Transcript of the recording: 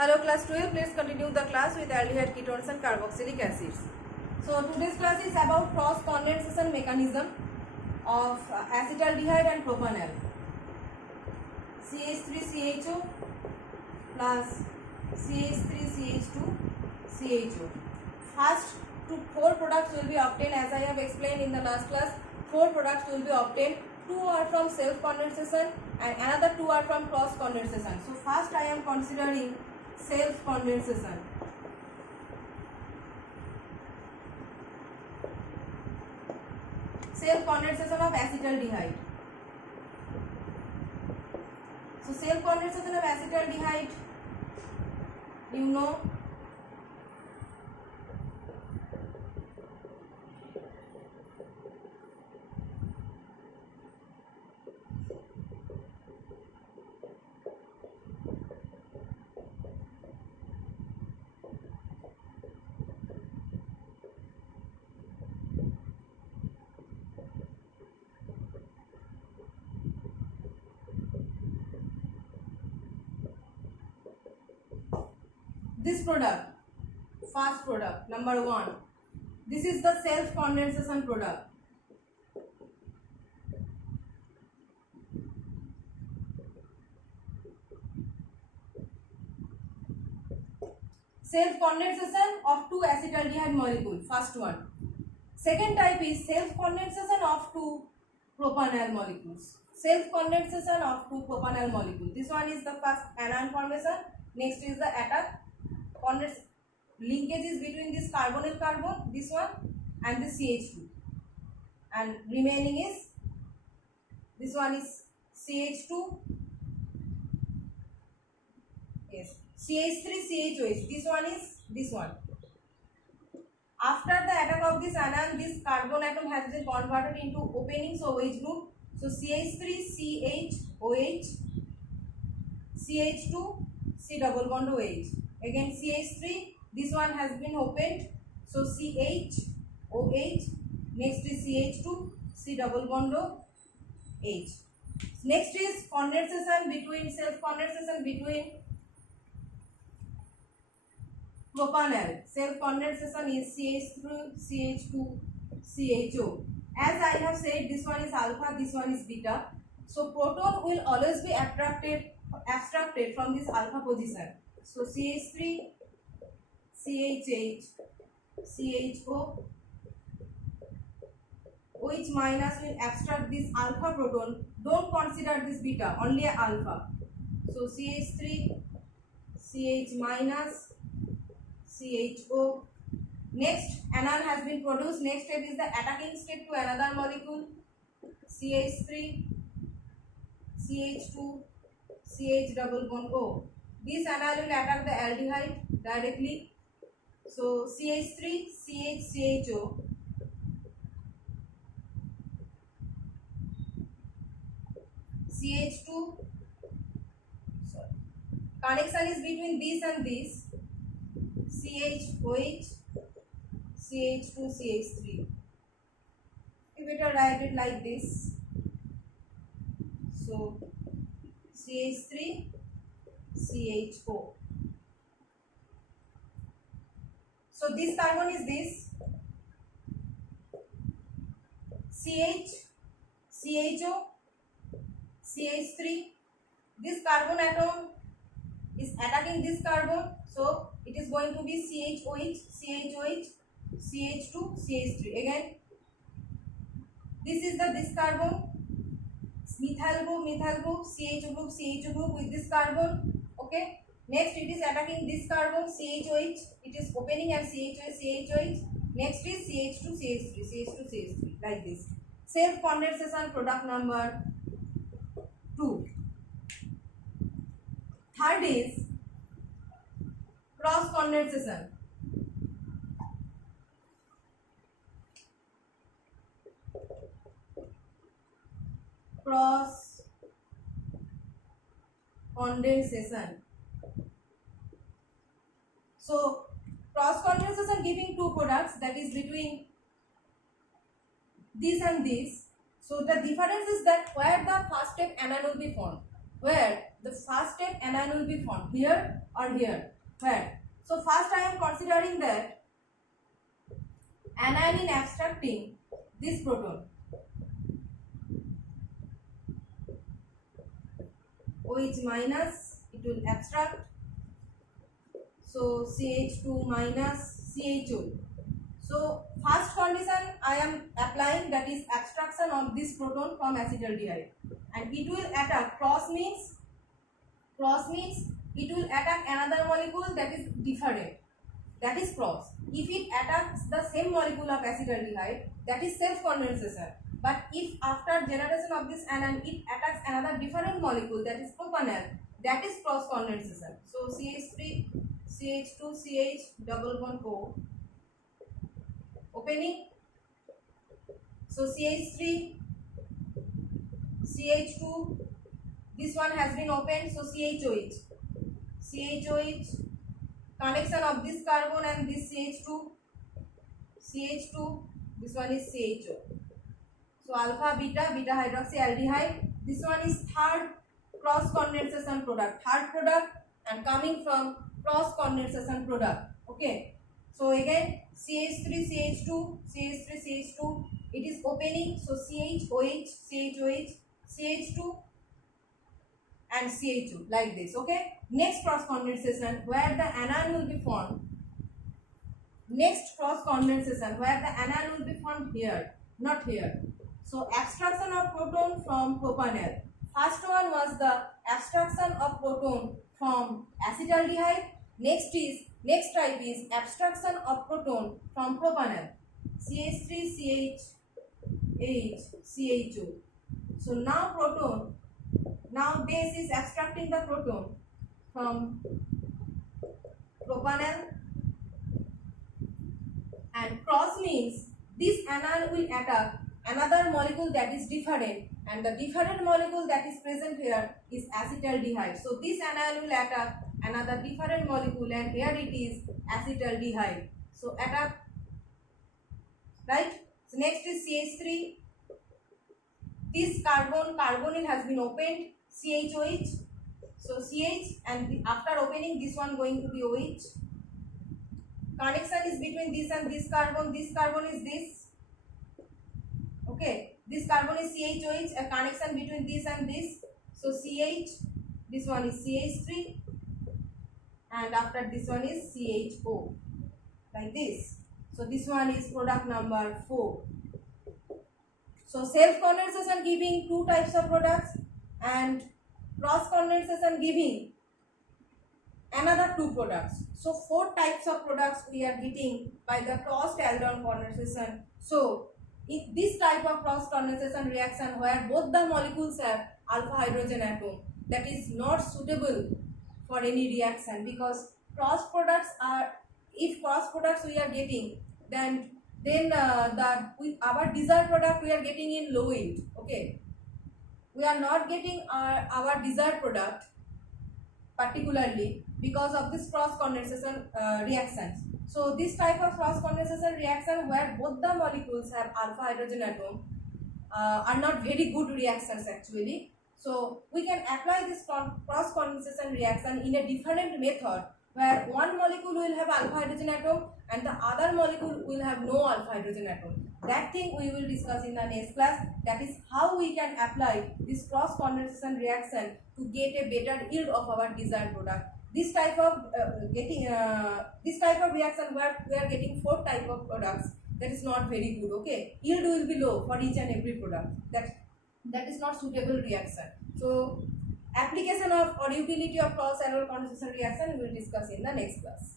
Hello class 12, let's continue the class with aldehyde ketones and carboxylic acids. So today's class is about cross condensation mechanism of acetaldehyde and propanol. CH3CHO plus CH3CH2CHO. First four products will be obtained as I have explained in the last class. Four products will be obtained. Two are from self condensation and another two are from cross condensation. So first I am considering self condensation. Self condensation of acetaldehyde. So self condensation of acetaldehyde, you know, this product, first product, number 1, this is the self condensation product. Self condensation of two acetaldehyde molecule, first one. Second type is self condensation of two propanol molecules. Self condensation of two propanol molecules. This one is the first anion formation. Next is the attack. Linkage is between this carbonyl carbon, this one, and this CH2, and remaining is this one is CH2, yes, CH3CHOH. This one is this one. After the attack of this anion, this carbon atom has been converted into opening, so OH group. So CH3CHOH, CH2, C double bond OH. Again CH3, this one has been opened, so CHOH. Next is CH2, C double bond H. Next is condensation between, self condensation between propanol. Self condensation is CH3, CH2, CHO. As I have said, this one is alpha, this one is beta. So proton will always be abstracted from this alpha position. So CH3, CHH, CHO, OH minus will abstract this alpha proton. Don't consider this beta, only alpha. So CH3, CH minus, CHO. Next, anion has been produced. Next step is the attacking step to another molecule. CH3, CH2, CH double bond O. This anion will attack the aldehyde directly. So CH3, CH, CHO. CH2. Sorry. Connection is between this and this. CHOH, CH2, CH3. You better write it like this. So CH3, CHO. So this carbon is this. CH, CHO, CH3. This carbon atom is attacking this carbon. So it is going to be CHOH, CHOH, CH2, CH3. Again, this is this carbon. Methyl group, CH group, CH group with this carbon. Okay. Next, it is attacking this carbon, CHOH. It is opening and CHOH, CHOH. Next is CH2, CH3, CH2, CH3. Like this. Self condensation product number 2. Third is cross condensation. Cross condensation. So cross condensation giving two products, that is between this and this. So the difference is that where the first step anion will be formed, where the first step anion will be formed here or here. Where? So first I am considering that anion in abstracting this proton, OH minus, it will abstract, so CH2 minus CHO. So first condition I am applying, that is abstraction of this proton from acetaldehyde, and it will attack, cross means it will attack another molecule that is different, that is cross. If it attacks the same molecule of acetaldehyde, that is self condensation. But if after generation of this anion it attacks another different molecule, that is propanol, that is cross condensation. So CH3 CH2 CH double bond O, opening, so CH3 CH2, this one has been opened, so CHOH, connection of this carbon and this CH2, this one is CHO. So alpha beta hydroxyaldehyde, this one is third cross condensation product, and coming from cross condensation product. Okay, so again CH3 CH2, it is opening, so CHOH CH2 and CH2, like this. Okay, next cross condensation where the anion will be formed, here, not here. So abstraction of proton from propanol. First one was the abstraction of proton from acetaldehyde. Next type is abstraction of proton from propanol, CH3 CH CHO. So now base is abstracting the proton from propanol, and cross means this anion will attack another molecule that is different, and the different molecule that is present here is acetaldehyde. So this anion will attack another different molecule, and here it is acetaldehyde. So attack, right? So next is CH3. This carbonyl has been opened, CHOH. So CH, and after opening this one going to be OH. Connection is between this and this carbon. This carbon is this. Okay, this carbon is CHOH. A connection between this and this. So CH. This one is CH3, and after this one is CHO. Like this. So this one is product number 4. So self condensation giving 2 types of products, and cross condensation giving another 2 products. So 4 types of products we are getting by the cross aldol condensation. So in this type of cross condensation reaction where both the molecules have alpha hydrogen atom, that is not suitable for any reaction, because cross products are, if cross products we are getting, then our desired product we are getting in low yield. Okay, we are not getting our desired product particularly because of this cross condensation reactions. So this type of cross condensation reaction where both the molecules have alpha hydrogen atom are not very good reactions actually. So we can apply this cross condensation reaction in a different method where one molecule will have alpha hydrogen atom and the other molecule will have no alpha hydrogen atom. That thing we will discuss in the next class. That is how we can apply this cross condensation reaction to get a better yield of our desired product. This type of reaction where we are getting 4 type of products, that is not very good. Okay, yield will be low for each and every product. That is not suitable reaction. So application of or utility of cross aldol condensation reaction we will discuss in the next class.